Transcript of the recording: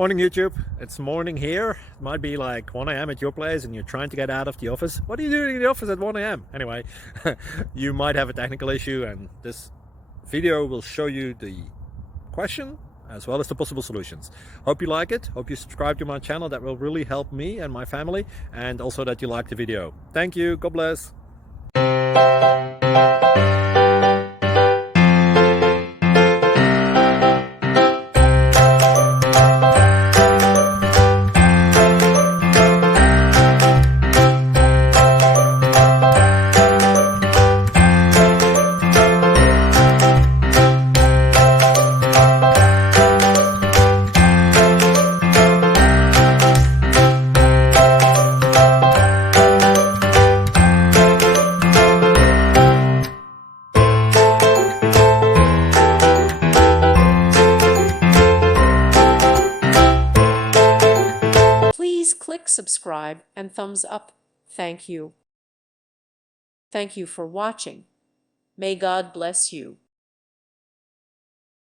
Morning YouTube, it's morning here. It might be like 1 a.m. at your place and you're trying to get out of the office. What are you doing in the office at 1 a.m.? Anyway, you might have a technical issue and this video will show you the question as well as the possible solutions. Hope you like it, hope you subscribe to my channel. That will really help me and my family, and also that you like the video. Thank you, God bless. Please click subscribe and thumbs up. Thank you. Thank you for watching. May God bless you.